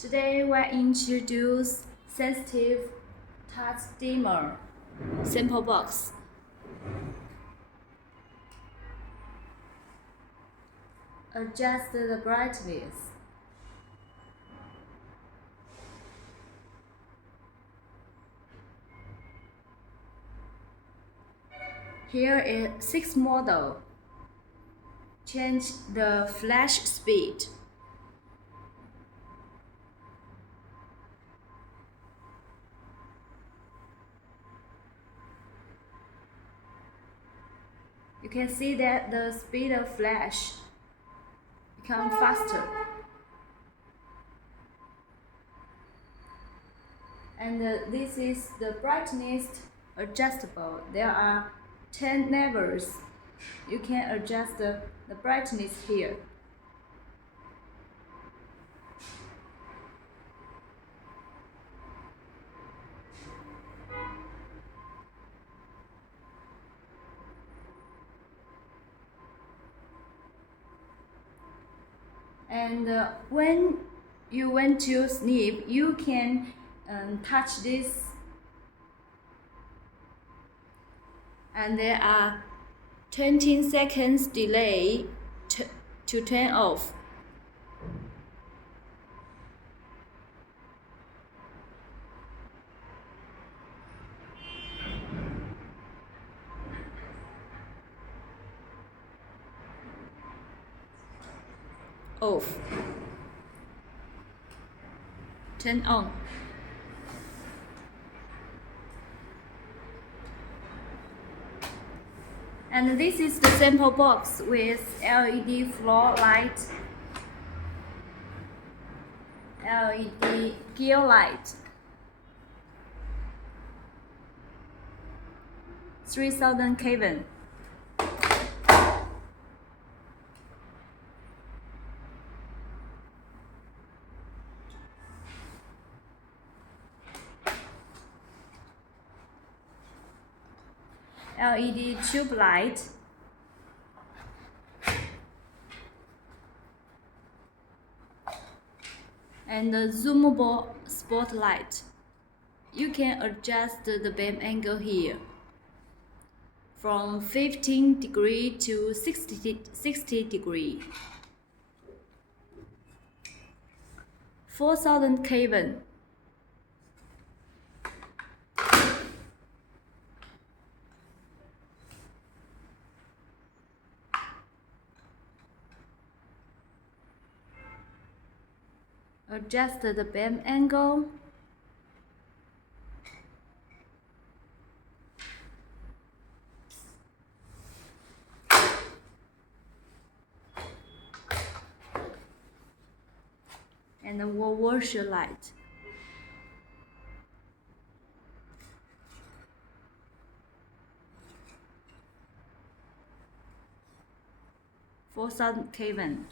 Today we introduce sensitive touch dimmer sample box. Adjust the brightness. Here is 6 model. Change the flash speed. You can see that the speed of flash becomes faster. And this is the brightness adjustable. There are 10 levels. You can adjust the brightness here. And when you want to sleep, you can touch this, and there are 20 seconds delay to turn off. Off. Turn on. And this is the sample box with LED floor light, LED gear light, 3000 Kelvin. LED tube light, and the zoomable spotlight. You can adjust the beam angle here from 15 degree to 60 degree. 4000 Kelvin. Adjust the beam angle. And the wall washer light. $4,000 Kelvin.